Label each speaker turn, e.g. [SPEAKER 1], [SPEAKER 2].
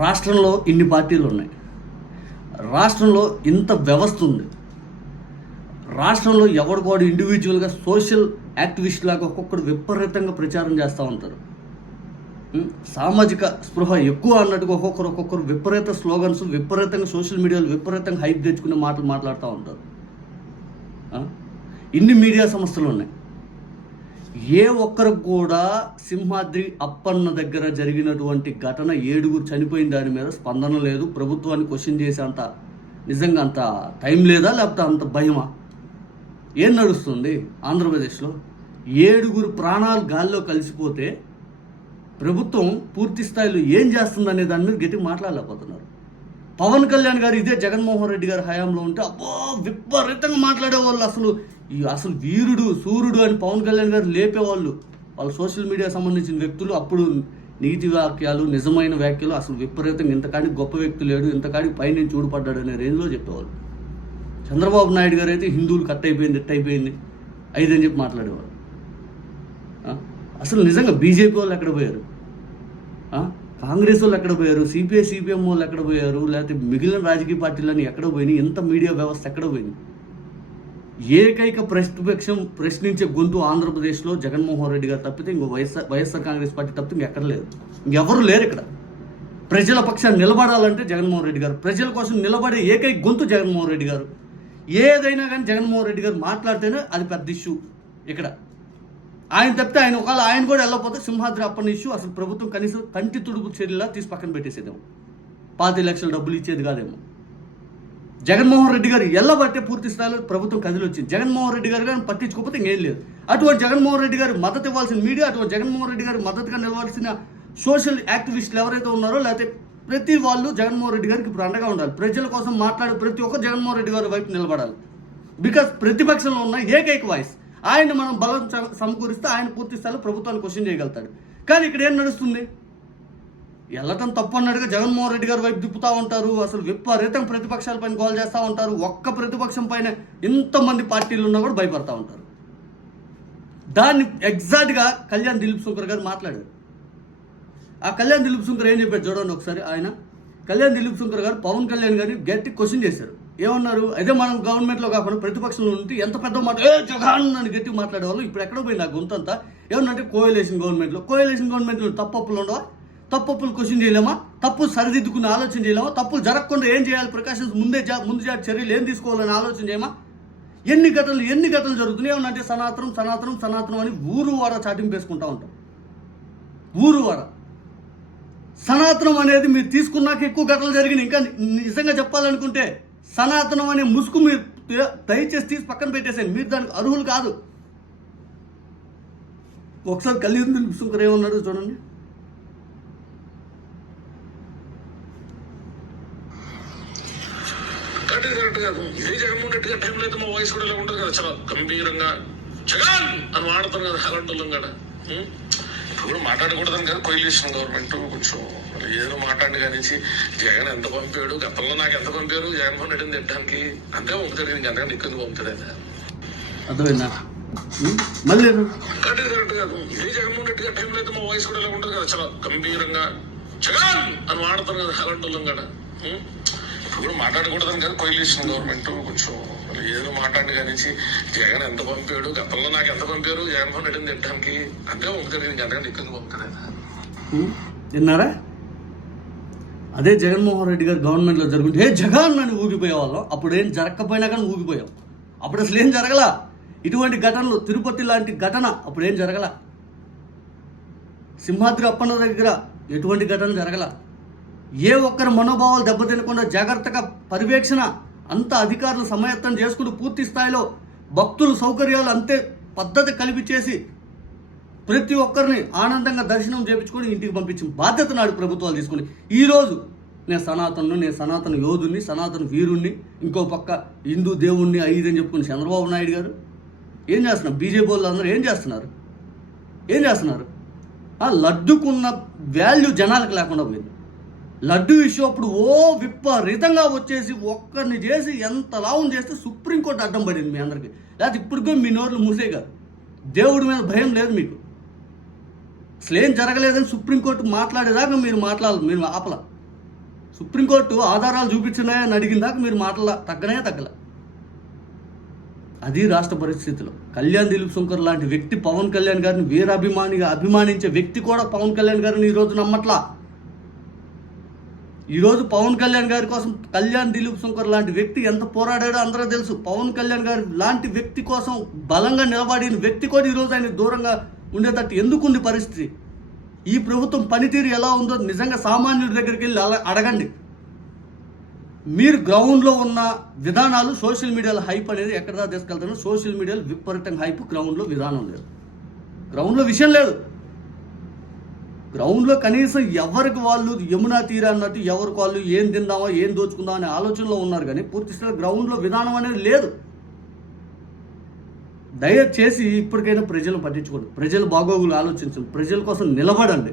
[SPEAKER 1] రాష్ట్రంలో ఇన్ని పార్టీలు ఉన్నాయి. రాష్ట్రంలో ఇంత వ్యవస్థ ఉంది. రాష్ట్రంలో ఎవరికోడు ఇండివిజువల్గా సోషల్ యాక్టివిస్ట్ లాగా ఒక్కొక్కరు విపరీతంగా ప్రచారం చేస్తూ ఉంటారు. సామాజిక స్పృహ ఎక్కువ అన్నట్టుగా ఒక్కొక్కరు ఒక్కొక్కరు విపరీత స్లోగన్స్ విపరీతంగా సోషల్ మీడియాలో విపరీతంగా హైప్ తెచ్చుకునే మాటలు మాట్లాడుతూ ఉంటారు. ఇన్ని మీడియా సంస్థలు ఉన్నాయి. ఏ ఒక్కరికి కూడా సింహాద్రి అప్పన్న దగ్గర జరిగినటువంటి ఘటన ఏడుగురు చనిపోయిన దాని మీద స్పందన లేదు. ప్రభుత్వాన్ని క్వశ్చన్ చేసే అంత నిజంగా అంత టైం లేదా? లేకపోతే అంత భయమా? ఏం నడుస్తుంది ఆంధ్రప్రదేశ్లో? ఏడుగురు ప్రాణాలు గాల్లో కలిసిపోతే ప్రభుత్వం పూర్తి స్థాయిలో ఏం చేస్తుందనే దాని మీద గట్టి మాట్లాడలేకపోతున్నారు. పవన్ కళ్యాణ్ గారు ఇదే జగన్మోహన్ రెడ్డి గారి హయాంలో ఉంటే అబ్బో విపరీతంగా మాట్లాడేవాళ్ళు అసలు. ఈ అసలు వీరుడు సూర్యుడు అని పవన్ కళ్యాణ్ గారు లేపేవాళ్ళు. వాళ్ళు సోషల్ మీడియా సంబంధించిన వ్యక్తులు అప్పుడు నీతి వాక్యాలు నిజమైన వ్యాఖ్యలు అసలు విపరీతంగా ఇంతకాడికి గొప్ప వ్యక్తి లేడు ఇంతకాడికి పైనుంచి చూడపడ్డాడు అనే రేంజ్లో చెప్పేవాళ్ళు. చంద్రబాబు నాయుడు గారు అయితే హిందువులు కట్ అయిపోయింది ఎట్ అయిపోయింది. ఐదని చెప్పి మాట్లాడేవారు అసలు నిజంగా బీజేపీ వాళ్ళు ఎక్కడ పోయారు? కాంగ్రెస్ వాళ్ళు ఎక్కడ పోయారు? సిపిఐ సిపిఎం వాళ్ళు ఎక్కడ పోయారు? లేకపోతే మిగిలిన రాజకీయ పార్టీలన్నీ ఎక్కడ పోయినాయి? ఎంత మీడియా వ్యవస్థ ఎక్కడ పోయింది? ఏకైక ప్రతిపక్షం ప్రశ్నించే గొంతు ఆంధ్రప్రదేశ్లో జగన్మోహన్ రెడ్డి గారు తప్పితే ఇంకో వైఎస్ఆర్ వైఎస్ఆర్ కాంగ్రెస్ పార్టీ తప్పితే ఇంకెక్కడ లేదు. ఇంకెవరు లేరు ఇక్కడ. ప్రజల పక్షాన్ని నిలబడాలంటే జగన్మోహన్ రెడ్డి గారు. ప్రజల కోసం నిలబడే ఏకైక గొంతు జగన్మోహన్ రెడ్డి గారు. ఏదైనా కానీ జగన్మోహన్ రెడ్డి గారు మాట్లాడితేనే అది పెద్ద ఇష్యూ ఇక్కడ. ఆయన తప్పితే ఆయన ఒకవేళ ఆయన కూడా వెళ్ళకపోతే సింహాద్రి అప్పని ఇష్యూ అసలు ప్రభుత్వం కనీసం కంటి తుడుపు చర్యలా తీసి పక్కన పెట్టేసేదేమో. పాతి లక్షల డబ్బులు ఇచ్చేది కాదేమో. జగన్మోహన్ రెడ్డి గారు ఎల్లబట్టే పూర్తి స్థాయిలో ప్రభుత్వం కదిలి వచ్చింది. జగన్మోహన్ రెడ్డి గారు కానీ పట్టించుకోకపోతే ఇంకేం లేదు. అటువంటి జగన్మోహన్ రెడ్డి గారు మద్దతు ఇవ్వాల్సిన మీడియా అటువంటి జగన్మోహన్ రెడ్డి గారు మద్దతుగా నిలవాల్సిన సోషల్ యాక్టివిస్టులు ఎవరైతే ఉన్నారో లేకపోతే ప్రతి వాళ్ళు జగన్మోహన్ రెడ్డి గారికి ఇప్పుడు అండగా ఉండాలి. ప్రజల కోసం మాట్లాడే ప్రతి ఒక్క జగన్మోహన్ రెడ్డి గారి వైపు నిలబడాలి. బికాస్ ప్రతిపక్షంలో ఉన్న ఏకైక వాయిస్ ఆయన మనం బలం సమకూరిస్తే ఆయన పూర్తి స్థాయిలో ప్రభుత్వాన్ని క్వశ్చన్ చేయగలుగుతాడు. కానీ ఇక్కడ ఏం నడుస్తుంది? వెళ్ళటం తప్పు అన్నట్టుగా జగన్మోహన్ రెడ్డి గారు వైపు తిప్పుతూ ఉంటారు. అసలు విపరీతం ప్రతిపక్షాల పైన గోల్ చేస్తూ ఉంటారు. ఒక్క ప్రతిపక్షం పైన ఇంతమంది పార్టీలు ఉన్నా కూడా భయపడతా ఉంటారు. దాన్ని ఎగ్జాక్ట్గా కళ్యాణ్ దిలీప్ శంకర్ గారు మాట్లాడారు. ఆ కళ్యాణ్ దిలీప్ శంకర్ ఏం చెప్పారు చూడండి ఒకసారి ఆయన. కళ్యాణ్ దిలీప్ శంకర్ గారు పవన్ కళ్యాణ్ గారిని గట్టి క్వశ్చన్ చేశారు. ఏమన్నారు? అదే మనం గవర్నమెంట్లో కాకుండా ప్రతిపక్షంలో ఉంటే ఎంత పెద్ద మాట? ఏ జగన్ అని గట్టి మాట్లాడేవాళ్ళు. ఇప్పుడు ఎక్కడ పోయింది ఆ గొంతంతా? ఏమన్నంటే కోయలేషన్ గవర్నమెంట్లో కోయలేషన్ గవర్నమెంట్లో తప్పప్పులు ఉండవా? తప్పప్పులు క్వశ్చన్ చేయలేమా? తప్పు సరిదిద్దుకున్న ఆలోచన చేయలేమా? తప్పులు జరగకుండా ఏం చేయాలి? ప్రికాషన్స్ ముందే జా ముందు జాగ్రత్త చర్యలు ఏం తీసుకోవాలని ఆలోచన చేయమా? ఎన్ని ఘటనలు ఎన్ని ఘటనలు జరుగుతున్నాయి? ఏమన్నంటే సనాతనం సనాతనం సనాతనం అని ఊరు వాడ చాటింపేసుకుంటా ఉంటాం. ఊరు వాడ సనాతనం అనేది మీరు తీసుకున్నాక ఎక్కువ ఘటనలు జరిగినాయి. ఇంకా నిజంగా చెప్పాలనుకుంటే సనాతనం అనే ముసుగు మీరు దయచేసి తీసి పక్కన పెట్టేసాను మీరు దానికి అర్హులు కాదు. ఒకసారి కళ్యాణ్ శంకర్ ఏమన్నాడు చూడండి.
[SPEAKER 2] కాదు ఇదే జగన్మోహన్ రెడ్డి గారి టైంలో అయితే మా వాయిస్ కూడా ఇలా ఉంటుంది కదా చాలా గంభీరంగా. జగన్! అని వాడతారు కదా అలాంటి వాళ్ళం కదా? ఇప్పుడు కూడా మాట్లాడకూడదని కదా కొయిలేషన్ గవర్నమెంట్ కొంచెం ఏదో మాట్లాడి కానీ జగన్ ఎంత పంపాడు గతంలో నాకు ఎంత పంపారు జగన్మోహన్ రెడ్డిని తిట్టడానికి. అంతే పంపుతాడు ఇంక అంతకంటే ఎక్కువ పంపుతాడు ఆయన?
[SPEAKER 1] అర్థమైందా? ఉం? మళ్ళీ.
[SPEAKER 2] కరెక్ట్ కరెక్ట్ కాదు. ఇదే జగన్మోహన్ రెడ్డి గారి టైంలో అయితే మా వాయిస్ కూడా ఇలా ఉంటుంది కదా చాలా గంభీరంగా. జగన్! అని వాడతారు కదా అలాంటి వాళ్ళం కదా? ఇప్పుడు మాట్లాడకూడదు మాట్లాడకూడదని కాదు కొయిలేషన్ గవర్నమెంట్ కొంచెం ఏదో మాట్లాడి కానీ జగన్ ఎంత పంపాడు గతంలో నాకు ఎంత పంపారు జగన్మోహన్ రెడ్డిని తిట్టడానికి. అంతే పంపుతారు ఇంక అంతకంటే ఎక్కువ ఎందుకు
[SPEAKER 1] విన్నారా? అదే జగన్మోహన్ రెడ్డి గారు గవర్నమెంట్లో జరుగుతుంది ఏ జగన్ అని ఊగిపోయే వాళ్ళం. అప్పుడు ఏం జరగకపోయినా కానీ ఊగిపోయాం. అప్పుడు అసలు ఏం జరగల? ఇటువంటి ఘటనలు తిరుపతి లాంటి ఘటన అప్పుడు ఏం జరగల? సింహాద్రి అప్పన్న దగ్గర ఎటువంటి ఘటన జరగల? ఏ ఒక్కరి మనోభావాలు దెబ్బతినకుండా జాగ్రత్తగా పర్యవేక్షణ అంత అధికారులు సమాయత్తం చేసుకుని పూర్తి స్థాయిలో భక్తుల సౌకర్యాలు అంతే పద్ధతి కలిపి చేసి ప్రతి ఒక్కరిని ఆనందంగా దర్శనం చేయించుకొని ఇంటికి పంపించిన బాధ్యత నాడు ప్రభుత్వాలు తీసుకుని. ఈరోజు నేను సనాతను నేను సనాతన యోధుని సనాతన వీరుణ్ణి ఇంకో పక్క హిందూ దేవుణ్ణి ఐదని చెప్పుకుని చంద్రబాబు నాయుడు గారు ఏం చేస్తున్నారు? బీజేపీ వాళ్ళు అందరూ ఏం చేస్తున్నారు? ఏం చేస్తున్నారు? ఆ లడ్డుకున్న వాల్యూ జనాలకు లేకుండా పోయింది. లడ్డు ఇష్యూ అప్పుడు ఓ విపరీతంగా వచ్చేసి ఒక్కరిని చేసి ఎంత లాభం చేస్తే సుప్రీంకోర్టు అడ్డం పడింది మీ అందరికీ. లేకపోతే ఇప్పటికే మీ నోర్లు మూసేగారు దేవుడి మీద భయం లేదు మీకు. అసలు ఏం జరగలేదని సుప్రీంకోర్టు మాట్లాడేదాకా మీరు మాట్లాడాలి మీరు ఆపల. సుప్రీంకోర్టు ఆధారాలు చూపించినాయని అడిగిందాక మీరు మాటల తగ్గనే తగ్గల. అది రాష్ట్ర పరిస్థితిలో. కళ్యాణ్ దిలీప్ శంకర్ లాంటి వ్యక్తి పవన్ కళ్యాణ్ గారిని వీరాభిమానిగా అభిమానించే వ్యక్తి కూడా పవన్ కళ్యాణ్ గారిని ఈరోజు నమ్మట్లా? ఈరోజు పవన్ కళ్యాణ్ గారి కోసం కళ్యాణ్ దిలీప్ శంకర్ లాంటి వ్యక్తి ఎంత పోరాడాడో అందరూ తెలుసు. పవన్ కళ్యాణ్ గారి లాంటి వ్యక్తి కోసం బలంగా నిలబడిన వ్యక్తి కూడా ఈరోజు ఆయన దూరంగా ఉండేటట్టు ఎందుకుంది పరిస్థితి? ఈ ప్రభుత్వం పనితీరు ఎలా ఉందో నిజంగా సామాన్యుడి దగ్గరికి వెళ్ళి అడగండి. మీరు గ్రౌండ్లో ఉన్న విధానాలు సోషల్ మీడియాలో హైప్ అనేది ఎక్కడ దాకా తీసుకెళ్తారో సోషల్ మీడియాలో విపరీతంగా హైప్ గ్రౌండ్లో విధానం లేదు. గ్రౌండ్లో విషయం లేదు. గ్రౌండ్లో కనీసం ఎవరికి వాళ్ళు యమునా తీరాన్నట్టు ఎవరికి వాళ్ళు ఏం తిందామా ఏం దోచుకుందాం అనే ఆలోచనలో ఉన్నారు కానీ పూర్తి స్థాయి గ్రౌండ్లో విధానం అనేది లేదు. దయచేసి ఇప్పటికైనా ప్రజలు పట్టించుకోండి. ప్రజల బాగోగులు ఆలోచించండి. ప్రజల కోసం నిలబడండి.